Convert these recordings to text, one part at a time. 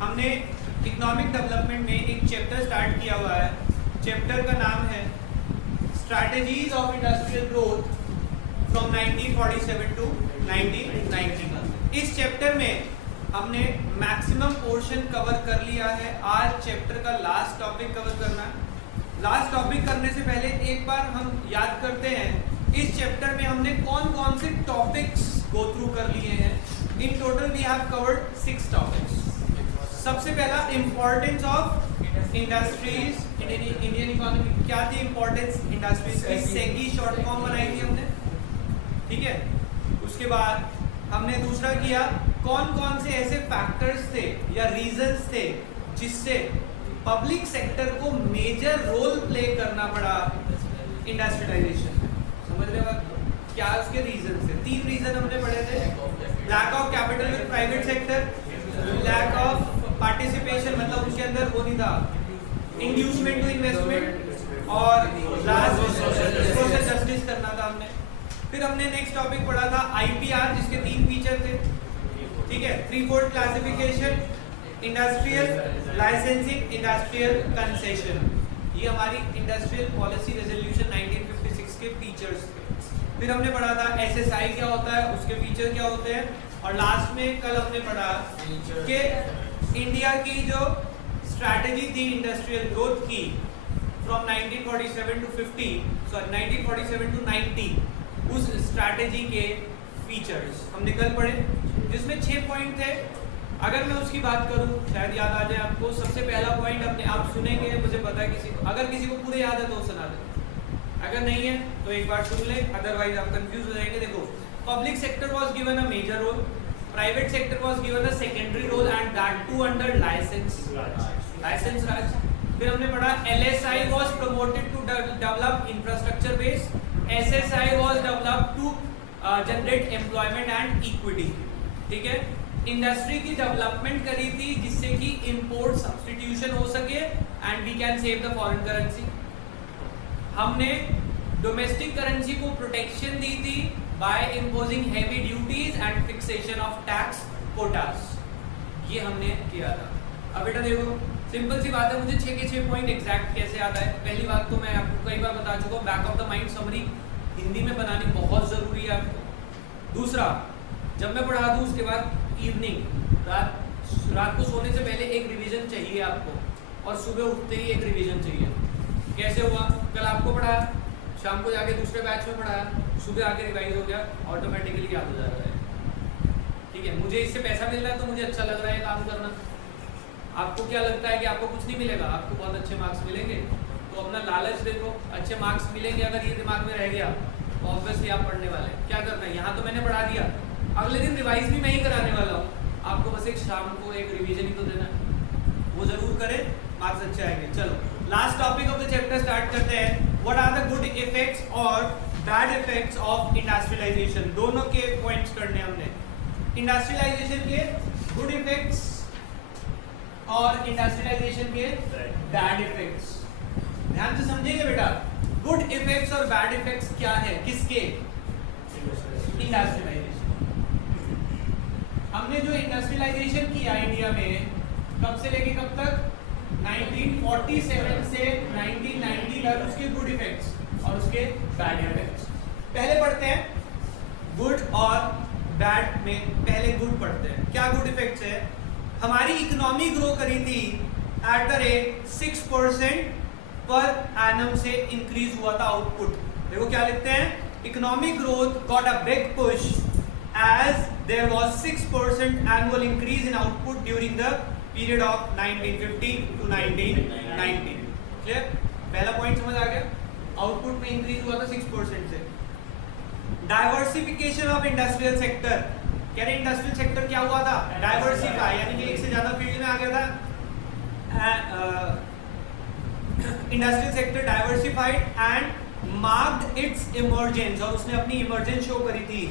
हमने economic development में एक चैप्टर स्टार्ट किया हुआ है। चैप्टर का नाम है strategies of industrial growth from 1947 to 1990। इस चैप्टर में हमने मैक्सिमम पोर्शन कवर कर लिया है। आज चैप्टर का लास्ट टॉपिक कवर करना है। लास्ट टॉपिक करने से पहले एक बार हम याद करते हैं इस चैप्टर में हमने कौन कौन से टॉपिक्स गो थ्रू कर लिए हैं। In total we have covered 6 topics. सबसे पहला importance of industries in Indian economy. क्या थी इंपॉर्टेंस इंडस्ट्रीज की? सेगी शॉर्ट फॉर्म बनाई थी हमने, ठीक है। उसके बाद हमने दूसरा किया कौन कौन से ऐसे फैक्टर्स थे या रीजंस थे जिससे पब्लिक सेक्टर को मेजर रोल प्ले करना पड़ा इंडस्ट्रियलाइजेशन में। समझ रहे हो क्या उसके रीजन थे? 3 रीजन हमने पढ़े थे। Lack of capital with private sector, lack of participation मतलब उसके अंदर वो नहीं था इंड्यूसमेंट टू इन्वेस्टमेंट, और लास्ट सोशल जस्टिस करना था हमने। फिर हमने नेक्स्ट टॉपिक पढ़ा था आईपीआर जिसके 3 फीचर थे, ठीक है। 3/4 classification, industrial licensing, industrial concession. ये हमारी इंडस्ट्रियल पॉलिसी रेजोल्यूशन 1956 के फीचर्स थे। फिर हमने पढ़ा था एसएसआई क्या होता है, उसके फीचर क्या होते हैं, और लास्ट में कल हमने पढ़ा कि इंडिया की जो स्ट्रैटेजी थी इंडस्ट्रियल ग्रोथ की फ्रॉम 1947 टू 90, उस स्ट्रैटेजी के फीचर्स हमने कल पढ़े जिसमें 6 पॉइंट थे। अगर मैं उसकी बात करूं शायद याद आ जाए आपको। सबसे पहला पॉइंट अपने आप सुनेंगे, मुझे पता है किसी को, अगर किसी को पूरे याद है तो सुना दे, अगर नहीं है तो एक बार सुन ले, अदरवाइज आप कंफ्यूज हो जाएंगे। देखो, public sector was given a major role, private sector was given a secondary role and that too under license Raj. फिर हमने पढ़ा LSI was promoted to develop infrastructure base, SSI was developed to generate employment and equity, ठीक है। Industry की development करी थी जिससे कि इंपोर्ट सब्स्टिट्यूशन हो सके and we can save the foreign currency. हमने डोमेस्टिक करेंसी को प्रोटेक्शन दी थी by imposing heavy duties and fixation of tax quotas. ये हमने किया था। अब बेटा देखो, सिंपल सी बात है, मुझे 6 के 6 पॉइंट एग्जैक्ट कैसे आता है। पहली बात तो मैं आपको कई बार बता चुका हूँ, back of the mind summary Hindi में बनानी बहुत जरूरी है आपको। दूसरा, जब मैं पढ़ा दूँ उसके बाद इवनिंग रात को सोने से पहले एक रिवीजन चाहिए आपको, और सुबह उठते ही एक रिवीजन चाहिए। कैसे हुआ? कल आपको पढ़ाया, शाम को जाके दूसरे बैच में पढ़ाया, सुबह आके रिवाइज हो गया, ऑटोमेटिकली याद हो जा रहा है, ठीक है। मुझे इससे पैसा मिल रहा है तो मुझे अच्छा लग रहा है काम करना। आपको क्या लगता है कि आपको कुछ नहीं मिलेगा? आपको बहुत अच्छे मार्क्स मिलेंगे, तो अपना लालच देखो, अच्छे मार्क्स मिलेंगे। अगर ये दिमाग में रह गया तो ऑब्वियसली आप पढ़ने वाले हैं। क्या करना है, यहाँ तो मैंने पढ़ा दिया, अगले दिन रिवाइज भी मैं ही कराने वाला हूँ। आपको बस एक शाम को एक रिवीजन ही तो देना है, वो जरूर करें, मार्क्स अच्छे आएंगे। चलो last topic of the chapter start करते हैं। What are the good effects और बैड इफेक्ट्स ऑफ इंडस्ट्रियलाइजेशन। दोनों के पॉइंट्स करने हमने, इंडस्ट्रियलाइजेशन के गुड इफेक्ट्स और इंडस्ट्रियलाइजेशन के बैड इफेक्ट्स। ध्यान से समझिएगा बेटा, गुड इफेक्ट्स और बैड इफेक्ट्स क्या है, किसके? इंडस्ट्रियलाइजेशन। हमने जो इंडस्ट्रियलाइजेशन किया इंडिया में कब से लेके कब तक? 1947 से 1990 तक, उसके गुड इफेक्ट्स और उसके बैड इफेक्ट्स। पहले पढ़ते हैं गुड और बैड में। पहले गुड पढ़ते हैं। क्या गुड इफेक्ट्स है? हमारी इकोनॉमी ग्रो करी थी at the rate 6% per annum से इंक्रीज हुआ था आउटपुट। देखो क्या लिखते हैं, economic growth got a big push as there was 6% annual increase in output during the period of 1950 to 1990। Clear? पहला पॉइंट समझ आ गया, आउटपुट में इंक्रीज हुआ था 6% से। डाइवर्सिफिकेशन ऑफ इंडस्ट्रियल सेक्टर, कह रहे इंडस्ट्रियल सेक्टर क्या हुआ था? डाइवर्सिफाई, यानी कि एक से ज्यादा फील्ड में आ गया था। Industrial sector diversified and marked it's emergence, और उसने अपनी इमर्जेंस शो करी थी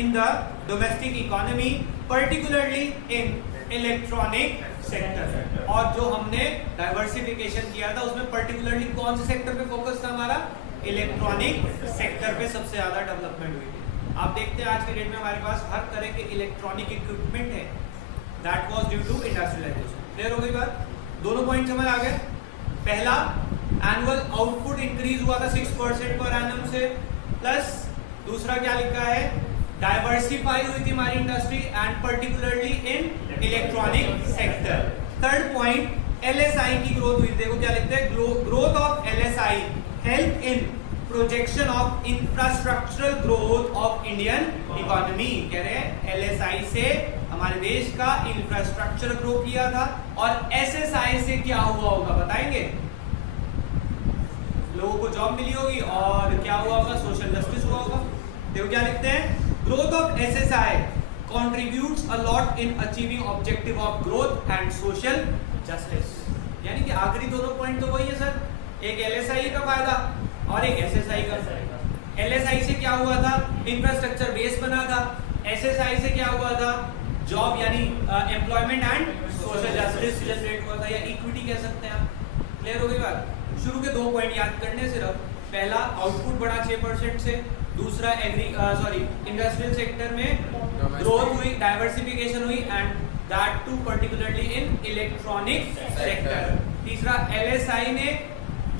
in the domestic economy, particularly in electronic sector। और जो हमने डाइवर्सिफिकेशन किया था उसमें पर्टिकुलरली कौन से सेक्टर पे फोकस था हमारा? इलेक्ट्रॉनिक सेक्टर पे सबसे ज्यादा डेवलपमेंट हुई थी। आप देखते हैं आज के डेट में हमारे पास हर तरह के इलेक्ट्रॉनिक इक्विपमेंट है, that was due to industrialisation. Clear हो गई बात? दोनों पॉइंट समझ आ गए? पहला, एनुअल आउटपुट इंक्रीज हुआ था 6% पर एनम से, प्लस दूसरा क्या लिखा है, डाइवर्सिफाई हुई थी हमारी industry and particularly in electronic sector. Third point, LSI की ग्रोथ हुई। देखो क्या लिखते हैं, growth of LSI help in projection of infrastructural growth of Indian economy. कह रहे हैं एलएसआई से हमारे देश का इंफ्रास्ट्रक्चर ग्रो किया था, और एसएसआई से क्या हुआ होगा बताएंगे? लोगों को जॉब मिली होगी, और क्या हुआ होगा, सोशल जस्टिस हुआ होगा। देखो क्या लिखते हैं, growth of SSI contributes a lot in achieving objective of growth and social justice। यानी कि आखिरी दोनों पॉइंट तो वही है सर, एक एलएसआई का फायदा और एक एसएसआई का। एलएसआई से क्या हुआ था, इंफ्रास्ट्रक्चर बेस बना था। एसएसआई से क्या हुआ था, जॉब यानी employment and social justice generate हुआ था, या इक्विटी कह सकते हैं आप। क्लियर हो गई बात? शुरू के दो पॉइंट याद करने सिर्फ, पहला आउटपुट बढ़ा 6% से, दूसरा इंडस्ट्रियल सेक्टर में ग्रोथ हुई, डाइवर्सिफिकेशन हुई, and that too particularly in electronic sector. तीसरा, एलएसआई ने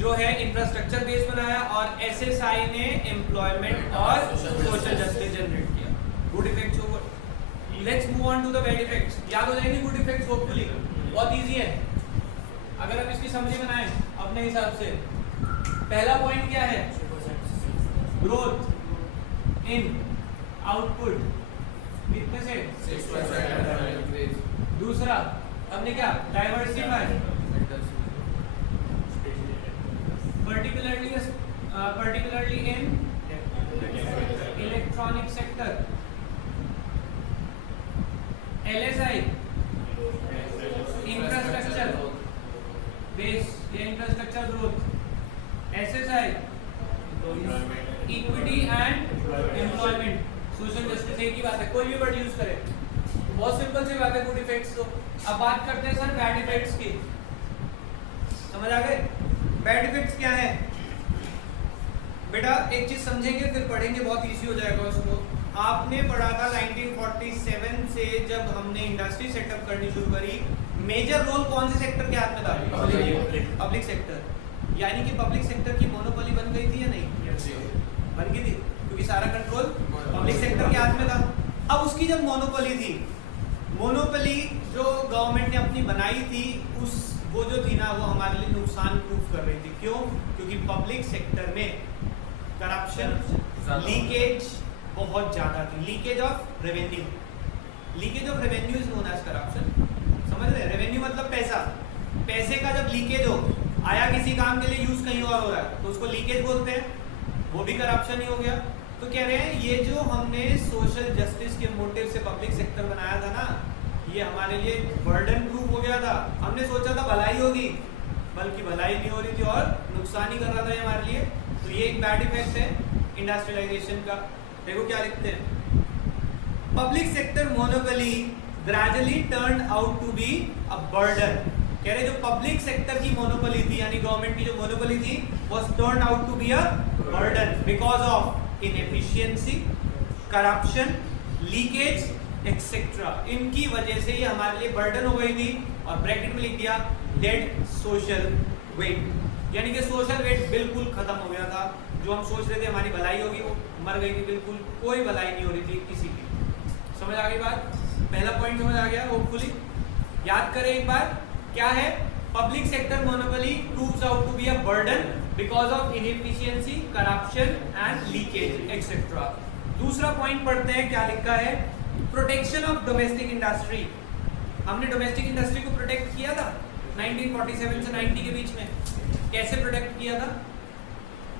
जो है इंफ्रास्ट्रक्चर बेस बनाया, और एसएसआई ने एम्प्लॉयमेंट और सोशल जस्टिस जनरेट किया। Good effects over. Let's move on to the bad effects. याद हो जाएंगे गुड इफेक्ट्स होपफुली, बहुत इजी है अगर आप इसकी समझी बनाएं अपने हिसाब से। पहला पॉइंट क्या है, ग्रोथ इन आउटपुट कितने से 6%। दूसरा हमने क्या, diversify, particularly in electronic sector। LSI infrastructure base या infrastructure growth. SSI equity and employment, social justice. एक ही बात है, कोई भी वर्ड यूज करे, बहुत सिंपल सी बात है गुड इफेक्ट्स। तो अब बात करते हैं सर बैड इफेक्ट्स की। समझ आ गए? बैड इफेक्ट्स क्या है बेटा? एक चीज समझेंगे फिर पढ़ेंगे, बहुत इजी हो जाएगा उसको। आपने पढ़ा था 1947 से जब हमने इंडस्ट्री सेटअप करनी शुरू करी, मेजर रोल कौन से सेक्टर के हाथ में था? Public sector. यानी कि पब्लिक सेक्टर की मोनोपोली बन गई थी या नहीं? बन गई थी, क्योंकि सारा कंट्रोल पब्लिक सेक्टर के हाथ में था। अब उसकी जब मोनोपोली थी, मोनोपोली जो गवर्नमेंट ने अपनी बनाई थी, वो जो थी ना, वो हमारे लिए नुकसान प्रूफ कर रही थी। क्यों? क्योंकि पब्लिक सेक्टर में करप्शन, लीकेज बहुत ज्यादा थी। Leakage of revenue, leakage of revenue is known as corruption. समझ रहे? रेवेन्यू मतलब पैसा, पैसे का जब लीकेज हो, आया किसी काम के लिए, यूज कहीं और हो रहा है, तो उसको लीकेज बोलते हैं, वो भी करप्शन ही हो गया। तो कह रहे हैं ये जो हमने सोशल जस्टिस के मोटिव से पब्लिक सेक्टर बनाया था ना, ये हमारे लिए बर्डन प्रूफ हो गया था। हमने सोचा था भलाई होगी, बल्कि भलाई नहीं हो रही थी और नुकसान ही कर रहा था ये हमारे लिए। तो ये एक बैड इफेक्ट है इंडस्ट्रियलाइजेशन का। देखो क्या लिखते हैं, public sector monopoly gradually turn out to be a burden. कह रहे जो पब्लिक सेक्टर की मोनोपोली थी, यानी गवर्नमेंट की जो मोनोपोली थी, was turn out to be a burden because of inefficiency, corruption, leakage etcetera. इनकी वजह से ये हमारे लिए बर्डन हो गई थी। और ब्रैकेट में लिख दिया डेड सोशल वेट, यानी कि सोशल वेट बिल्कुल खत्म हो गया था। जो हम सोच रहे थे हमारी भलाई होगी, वो मर गई थी, बिल्कुल कोई भलाई नहीं हो रही थी किसी की। समझ आ गई बात? पहला पॉइंट समझ आ गया होपफुली। याद करें एक बार, क्या है? Public sector monopoly proves out to be a burden because of inefficiency, corruption and leakage etcetera. दूसरा पॉइंट पढ़ते हैं, क्या लिखा है? Protection of domestic industry. हमने डोमेस्टिक इंडस्ट्री को प्रोटेक्ट किया था 1947 से 90 के बीच में। कैसे प्रोटेक्ट किया था?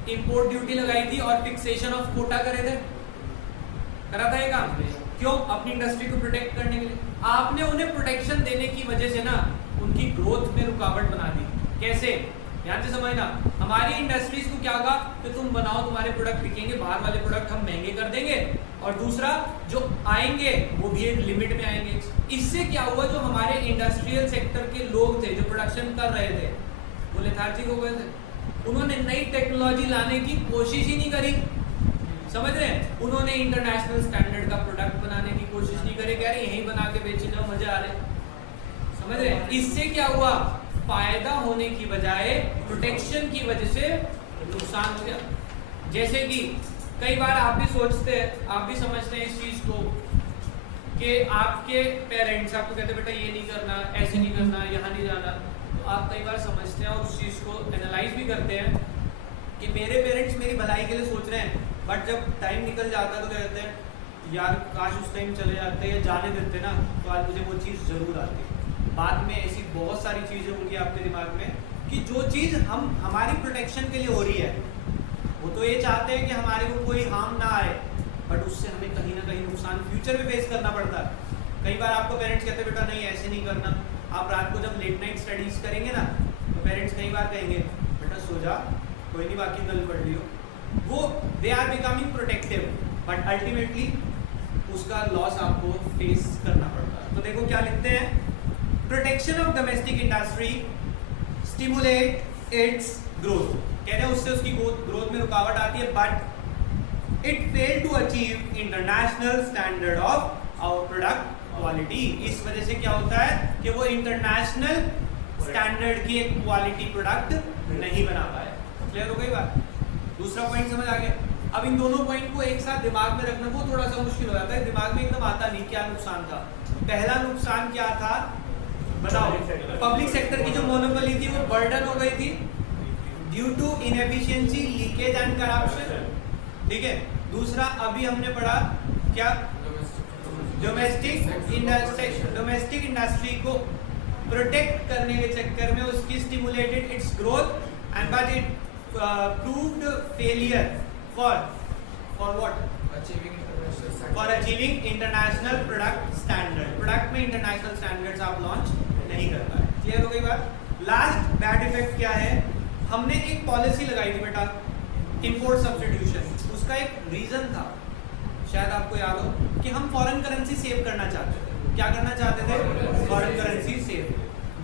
इंपोर्ट ड्यूटी लगाई थी और फिक्सेशन ऑफ कोटा करे थे, करा था ये काम। क्यों? अपनी इंडस्ट्री को प्रोटेक्ट करने के लिए। आपने उन्हें प्रोटेक्शन देने की वजह से ना उनकी ग्रोथ में रुकावट बना दी। कैसे? ध्यान से समझना। हमारी इंडस्ट्रीज को क्या होगा कि तुम बनाओ, तुम्हारे प्रोडक्ट बिकेंगे, बाहर वाले प्रोडक्ट हम महंगे कर देंगे, और दूसरा जो आएंगे वो भी एक लिमिट में आएंगे। इससे क्या हुआ, जो हमारे इंडस्ट्रियल सेक्टर के लोग थे जो प्रोडक्शन कर रहे थे, वो लेथार्जिक हो गए थे। उन्होंने नई टेक्नोलॉजी लाने की कोशिश ही नहीं करी। समझ रहे हैं? उन्होंने इंटरनेशनल स्टैंडर्ड का प्रोडक्ट बनाने की कोशिश नहीं करी। कह रहे यहीं बना के बेचे जाओ, मजे आ रहे। समझ रहे? इससे क्या हुआ, फायदा होने की बजाय प्रोटेक्शन की वजह से नुकसान हो गया। जैसे कि कई बार आप भी सोचते हैं, आप भी समझते हैं इस चीज को कि आपके पेरेंट्स आपको कहते बेटा ये नहीं करना, ऐसे नहीं करना, यहाँ नहीं जाना, तो आप कई बार समझते हैं और उस चीज को एनालाइज भी करते हैं कि मेरे पेरेंट्स मेरी भलाई के लिए सोच रहे हैं, बट जब टाइम निकल जाता है तो क्या कहते हैं यार काश उस टाइम चले जाते या जाने देते ना, तो आज मुझे वो चीज़ ज़रूर आती। बाद में ऐसी बहुत सारी चीज़ें होंगी आपके दिमाग में कि जो चीज़ हम हमारी प्रोटेक्शन के लिए हो रही है, वो तो ये चाहते हैं कि हमारे को कोई हार्म ना आए, बट उससे हमें कहीं ना कहीं नुकसान फ्यूचर में फेस करना पड़ता है। कई बार आपको पेरेंट्स कहते हैं बेटा नहीं ऐसे नहीं करना, आप रात को जब लेट नाइट स्टडीज करेंगे ना, तो पेरेंट्स कई बार कहेंगे बेटा सो जा, कोई नहीं बाकी कल पढ़ लियो। वो they are becoming protective, but ultimately उसका लॉस आपको फेस करना पड़ता है। तो देखो क्या लिखते हैं, protection of domestic industry stimulate its growth, कह रहे हैं उससे उसकी ग्रोथ में रुकावट आती है, but it fail to achieve international standard of our product quality. इस वजह से क्या होता है कि वो इंटरनेशनल स्टैंडर्ड की एक क्वालिटी प्रोडक्ट नहीं बना पाए। क्लियर हो गई बात? दूसरा पॉइंट समझ आ गया? अब इन दोनों पॉइंट को एक साथ दिमाग में रखना वो थोड़ा सा मुश्किल हो जाता है, दिमाग में एकदम आता नहीं क्या नुकसान था। पहला नुकसान क्या था बताओ? पब्लिक सेक्टर की जो मोनोपोली थी वो बर्डन हो गई थी due to inefficiency, leakage and corruption. ठीक है। दूसरा अभी हमने पढ़ा क्या, डोमेस्टिक इंडस्ट्री को प्रोटेक्ट करने के चक्कर में उसकी stimulated its growth and but it proved failure for what, for achieving international product standard. Product में इंटरनेशनल स्टैंडर्ड्स आप लॉन्च नहीं कर पाए। क्लियर हो गई बात? लास्ट बैड इफेक्ट क्या है, हमने एक पॉलिसी लगाई थी बेटा इंपोर्ट सब्स्टिट्यूशन, उसका एक रीजन था, शायद आपको याद हो, कि हम फॉरेन करेंसी सेव करना चाहते थे। क्या करना चाहते थे? Foreign currency save.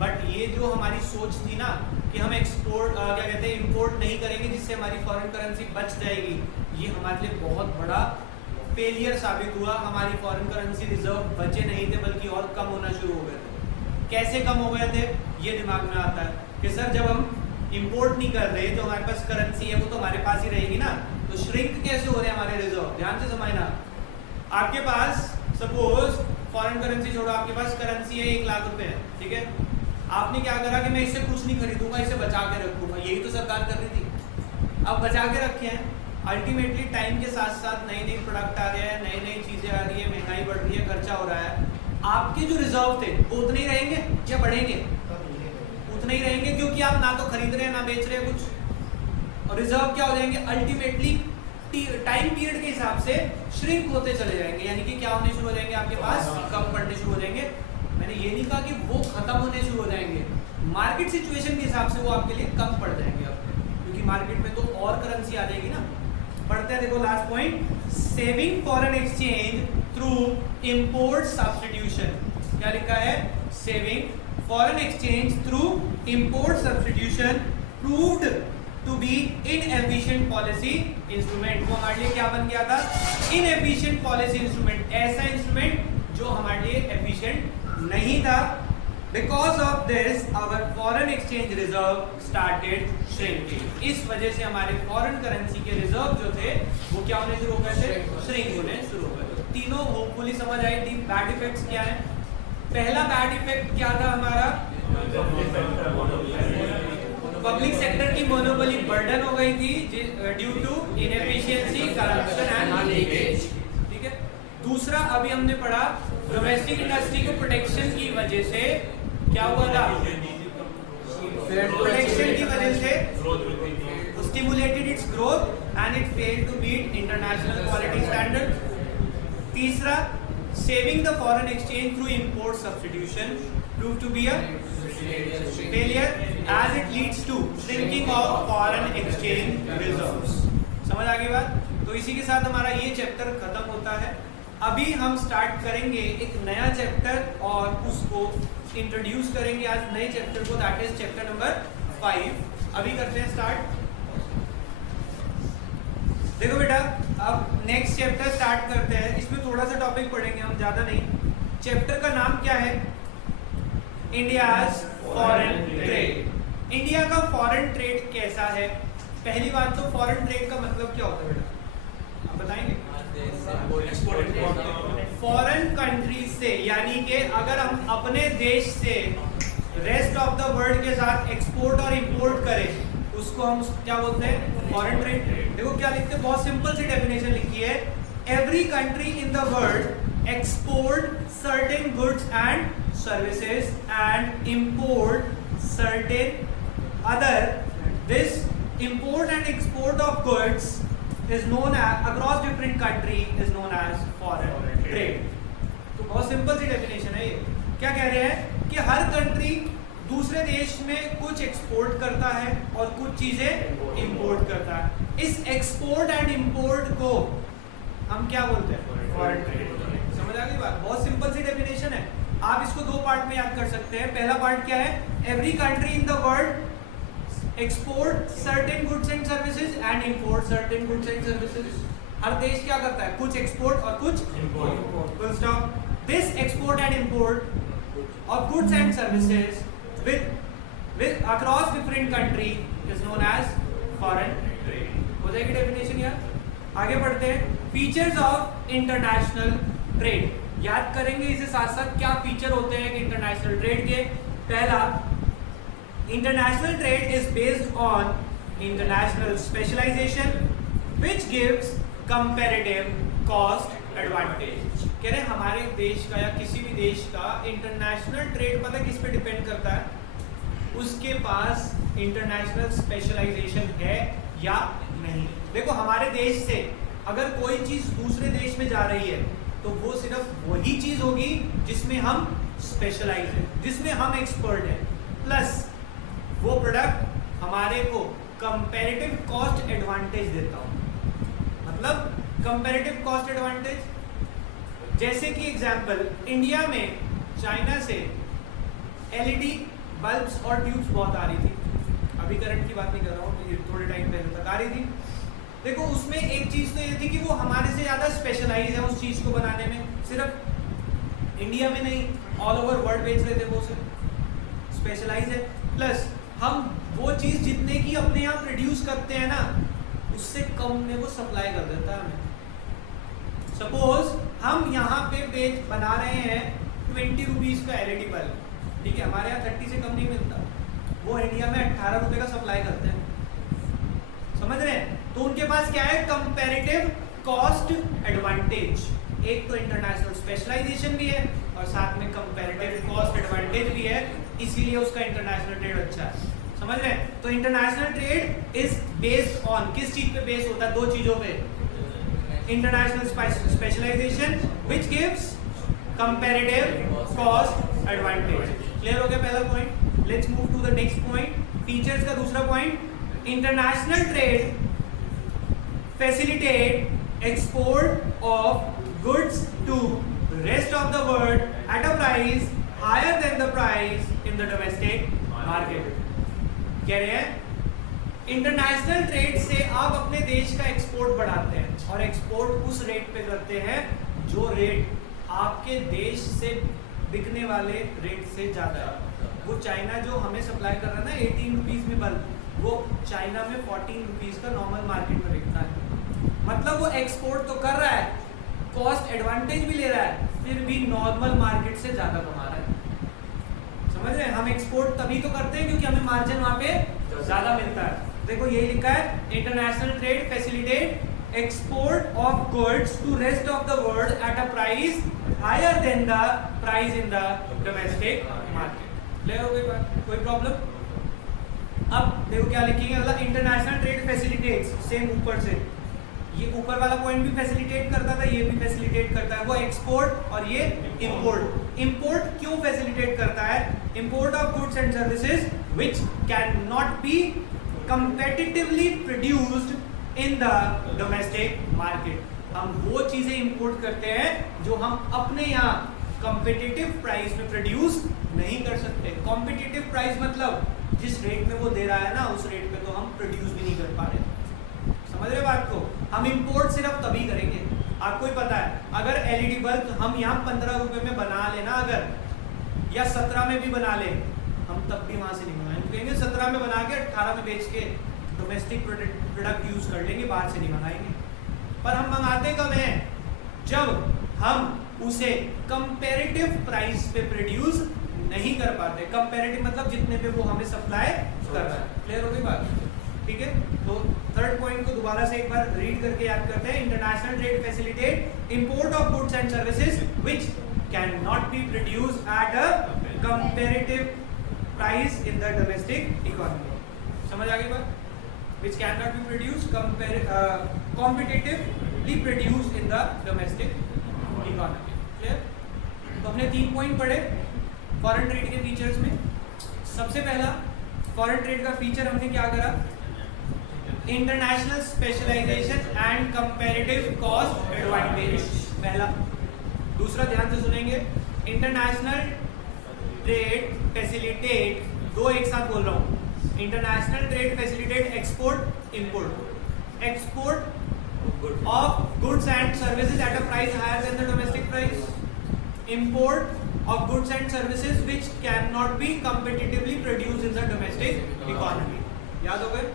बट ये जो हमारी सोच थी ना कि हम एक्सपोर्ट क्या कहते हैं इंपोर्ट नहीं करेंगे जिससे हमारी फॉरेन करेंसी बच जाएगी, ये हमारे लिए बहुत बड़ा फेलियर साबित हुआ। हमारी फॉरेन करेंसी रिजर्व बचे नहीं थे बल्कि और कम होना शुरू हो गए थे। कैसे कम हो गए थे ये दिमाग में आता है कि सर जब हम इंपोर्ट नहीं कर रहे तो हमारे पास करेंसी है वो तो हमारे पास ही रहेगी ना, तो श्रिंक कैसे हो रहे हैं हमारे रिजर्व? ध्यान से समझना, आपके पास सपोज फॉरेन करेंसी छोड़ो, आपके पास करेंसी है 1 लाख रुपए है, ठीक है। आपने क्या करा कि मैं इससे कुछ नहीं खरीदूंगा, इसे बचा के रखूंगा, यही तो सरकार कर रही थी। अब बचा के रखे हैं, अल्टीमेटली टाइम के साथ साथ नई नई प्रोडक्ट आ रहे हैं, नई नई चीजें आ रही है, महंगाई बढ़ रही है, खर्चा हो रहा है, आपके जो रिजर्व थे वो उतने ही रहेंगे या बढ़ेंगे? उतने ही रहेंगे, क्योंकि आप ना तो खरीद रहे हैं ना बेच रहे हैं कुछ, और रिजर्व क्या हो जाएंगे अल्टीमेटली टाइम पीरियड के हिसाब से श्रिंक होते चले जाएंगे, यानी कि क्या होने शुरू हो जाएंगे आपके पास, कम पड़ने शुरू हो जाएंगे। मैंने ये नहीं कहा कि वो खत्म होने शुरू हो जाएंगे, मार्केट सिचुएशन के हिसाब से वो आपके लिए कम पड़ जाएंगे आपके, क्योंकि मार्केट में तो और करेंसी आ जाएगी ना। पढ़ते हैं, देखो last point, saving foreign exchange through import substitution. क्या लिखा है? Saving foreign exchange through import substitution proved to be inefficient policy instrument. वो हमारे लिए क्या बन गया था? इनएफिशिएंट पॉलिसी इंस्ट्रूमेंट, ऐसा इंस्ट्रूमेंट जो हमारे लिए एफिशिएंट नहीं था। Because of this our foreign exchange reserve started shrinking. इस वजह से हमारे फॉरेन करेंसी के रिजर्व जो थे वो क्या होने शुरू हो गए थे? श्रिंक होने शुरू हो गए थे। तीनों होपफुली समझ आई थी। बैड इफेक्ट्स क्या है? पहला बैड इफेक्ट क्या था हमारा? पब्लिक सेक्टर की मोनोपोली बर्डन हो गई थी due to inefficiency, corruption and leakage. ठीक है। दूसरा अभी हमने पढ़ा डोमेस्टिक इंडस्ट्री को प्रोटेक्शन की वजह से क्या हुआ था? प्रोटेक्शन की वजह से stimulated its growth and it failed to meet international quality standard. तीसरा, saving the foreign exchange through import substitution proved to be a failure as it leads to shrinking of foreign exchange reserves। समझ आ गई बात? तो इसी के साथ हमारा ये चैप्टर खत्म होता है। अभी हम स्टार्ट करेंगे एक नया चैप्टर और उसको इंट्रोड्यूस करेंगे आज नए चैप्टर को, दैट इज चैप्टर नंबर 5। अभी करते हैं स्टार्ट। देखो बेटा, अब नेक्स्ट चैप्टर स्टार्ट करते हैं। इसमें थोड़ा सा टॉपिक पढ़ेंगे हम, ज्यादा नहीं। चैप्टर का नाम क्या है? India's foreign trade. इंडिया का फॉरेन ट्रेड कैसा है? पहली बात तो फॉरेन ट्रेड का मतलब क्या होता है बेटा, आप बताएंगे? फॉरेन कंट्रीज से, यानी कि अगर हम अपने देश से रेस्ट ऑफ द वर्ल्ड के साथ एक्सपोर्ट और इंपोर्ट करें, उसको हम क्या बोलते हैं? Foreign trade. देखो क्या लिखते हैं, बहुत सिंपल सी डेफिनेशन लिखी है, every country in the world export certain goods and services and import certain other. This import and export of goods is known as across different country is known as foreign trade। तो बहुत simple सी definition है ये। क्या कह रहे हैं कि हर country दूसरे देश में कुछ एक्सपोर्ट करता है और कुछ चीजें इंपोर्ट करता है। इस एक्सपोर्ट एंड इंपोर्ट को हम क्या बोलते हैं? Foreign trade. समझ आ गई बात? बहुत सिंपल सी डेफिनेशन है। आप इसको दो पार्ट में याद कर सकते हैं। पहला पार्ट क्या है? Every country in the world export certain goods and services and import certain goods and services. हर देश क्या करता है? कुछ एक्सपोर्ट और कुछ import. Full stop. This export and import of goods and services with across different country is known as foreign trade। हो जाएगी डेफिनेशन यार। आगे बढ़ते हैं। फीचर्स ऑफ इंटरनेशनल ट्रेड याद करेंगे। इसे साथ साथ क्या फीचर होते हैं इंटरनेशनल ट्रेड के? पहला, international trade is based on international specialization which gives comparative cost advantage। कह रहे हमारे देश का या किसी भी देश का इंटरनेशनल ट्रेड पता किस पे डिपेंड करता है? उसके पास इंटरनेशनल स्पेशलाइजेशन है या नहीं। देखो हमारे देश से अगर कोई चीज दूसरे देश में जा रही है तो वो सिर्फ वही चीज होगी जिसमें हम स्पेशलाइज है, जिसमें हम एक्सपर्ट है, प्लस वो प्रोडक्ट हमारे को कंपैरेटिव कॉस्ट एडवांटेज देता हो। मतलब कंपैरेटिव कॉस्ट एडवांटेज, जैसे कि एग्जांपल, इंडिया में चाइना से एलईडी बल्ब्स और ट्यूब्स बहुत आ रही थी। अभी करंट की बात नहीं कर रहा हूँ, ये थोड़े टाइम पहले तक आ रही थी। देखो उसमें एक चीज तो ये थी कि वो हमारे से ज्यादा स्पेशलाइज है उस चीज को बनाने में। सिर्फ इंडिया में नहीं, ऑल ओवर वर्ल्ड बेच रहे थे, वो सिर्फ स्पेशलाइज है। प्लस हम वो चीज जितने की अपने यहाँ प्रोड्यूस करते हैं ना, उससे कम में वो सप्लाई कर देता है हमें। सपोज हम यहाँ पे बना रहे हैं 20 रुपीज का एलईडी बल्ब, ठीक है, हमारे यहाँ 30 से कम नहीं मिलता, वो इंडिया में 18 रुपए का सप्लाई करते हैं। समझ रहे हैं? तो उनके पास क्या है? Comparative cost advantage. एक तो इंटरनेशनल स्पेशलाइजेशन भी है और साथ में कंपैरेटिव कॉस्ट एडवांटेज भी है, इसीलिए उसका इंटरनेशनल ट्रेड अच्छा है। समझ रहे हैं? तो international trade is based on, किस चीज पे बेस्ड होता है? दो चीजों पे, international specialisation which gives comparative cost advantage. Clear हो गया पहला point? Let's move to the next point, features का दूसरा point. International trade facilitate export of goods to the rest of the world at a price higher than the price in the domestic market। कह रहे हैं international trade से आप अपने देश का एक्सपोर्ट बढ़ाते हैं और एक्सपोर्ट उस रेट पे करते हैं जो रेट आपके देश से बिकने वाले रेट से ज्यादा है। वो चाइना जो हमें सप्लाई कर रहा है ना 18 रुपीज में बल्ब, वो चाइना में 14 रुपीज का नॉर्मल मार्केट में बिकता है। मतलब वो एक्सपोर्ट तो कर रहा है, कॉस्ट एडवांटेज भी ले रहा है, फिर भी नॉर्मल मार्केट से ज्यादा कमा रहा है। समझ रहे हैं? हम एक्सपोर्ट तभी तो करते हैं क्योंकि हमें मार्जिन वहां पे ज्यादा मिलता है। देखो यही लिखा है, international trade facilitate export of goods to rest of the world at a price higher than the price in the domestic market. Clear हो गई बात? कोई प्रॉब्लम? अब देखो क्या लिखेंगे अगला, इंटरनेशनल ट्रेड फैसिलिटेट्स, सेम ऊपर से, ये ऊपर वाला पॉइंट भी फैसिलिटेट करता था, ये भी फैसिलिटेट करता है, वो एक्सपोर्ट और ये इंपोर्ट। इंपोर्ट क्यों फैसिलिटेट करता है? Import of goods and services which can not B competitively produced in the domestic market. हम वो चीजें इंपोर्ट करते हैं जो हम अपने यहाँ कंपेटिटिव प्राइस में प्रोड्यूस नहीं कर सकते। कॉम्पिटिटिव प्राइस मतलब जिस रेट में वो दे रहा है ना, उस रेट पे तो हम प्रोड्यूस भी नहीं कर पा रहे। समझ रहे बात को? हम इंपोर्ट सिर्फ तभी करेंगे, आपको ही पता है, अगर एलईडी बल्ब हम यहाँ 15 रुपए में बना लेना अगर, या 17 में भी बना ले, हम तब भी वहां से नहीं मंगाएंगे। कहेंगे 17 में बना के 18 में बेच के डोमेस्टिक प्रोडक्ट यूज कर लेंगे, बाहर से नहीं मंगाएंगे। पर हम मंगाते कब हैं? जब हम उसे कंपैरेटिव प्राइस पे प्रोड्यूस नहीं कर पाते। कंपैरेटिव मतलब जितने पे वो हमें सप्लाई कर रहा है। क्लियर हो गई बात? ठीक है, तो थर्ड पॉइंट को दोबारा से एक बार रीड करके याद करते हैं। International trade facilitate import of goods and services which can not be produced at a comparative price in the domestic economy. समझ आ गई बात? which cannot be produced competitively produced in the domestic economy. Clear? तो हमने 3 point पढ़े foreign trade के features में। सबसे पहला फॉरेन ट्रेड का फीचर हमने क्या करा? International specialisation and comparative cost advantage, पहला। दूसरा ध्यान से सुनेंगे, इंटरनेशनल ट्रेड फैसिलिटेट, दो एक साथ बोल रहा हूं, international trade facilitate export of goods and services at a price higher than the domestic price, import of goods and services which can not be competitively produced in the domestic economy. याद हो गए?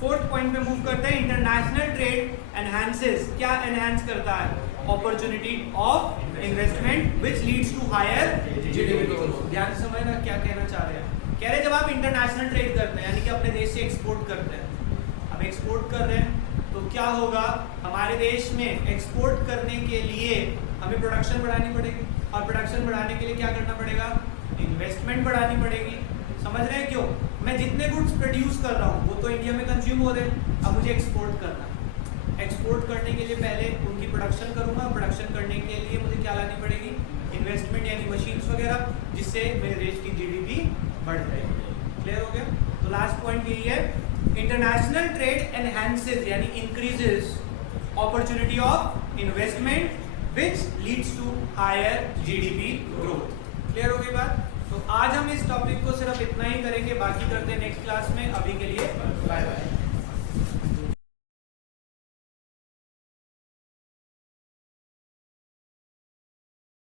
Fourth point पे move करते हैं। International trade enhances, क्या enhance करता है? Opportunity of investment which leads to higher GDP growth. ध्यान से समझना क्या कहना चाह रहे हैं। कह रहे जब आप इंटरनेशनल ट्रेड करते हैं यानी कि अपने देश से एक्सपोर्ट करते हैं, हम एक्सपोर्ट कर रहे हैं तो क्या होगा? हमारे देश में एक्सपोर्ट करने के लिए हमें प्रोडक्शन बढ़ानी पड़ेगी, और प्रोडक्शन बढ़ाने के लिए क्या करना पड़ेगा? इन्वेस्टमेंट बढ़ानी पड़ेगी। समझ रहे हैं क्यों? मैं जितने गुड्स प्रोड्यूस कर रहा हूँ वो तो इंडिया में कंज्यूम हो रहे हैं, अब मुझे एक्सपोर्ट करना है। एक्सपोर्ट करने के लिए पहले उनकी प्रोडक्शन करूंगा, प्रोडक्शन करने के लिए मुझे क्या लानी पड़ेगी? इन्वेस्टमेंट यानी मशीन्स वगैरह, जिससे मेरे देश की जीडीपी बढ़ जाएगी। क्लियर हो गया? तो लास्ट पॉइंट यही है, इंटरनेशनल ट्रेड एनहांसेस यानी increases opportunity of investment which leads to higher GDP growth. Clear हो गई बात? तो आज हम इस टॉपिक को सिर्फ इतना ही करेंगे, बाकी करते हैं नेक्स्ट क्लास में। अभी के लिए बाय बाय।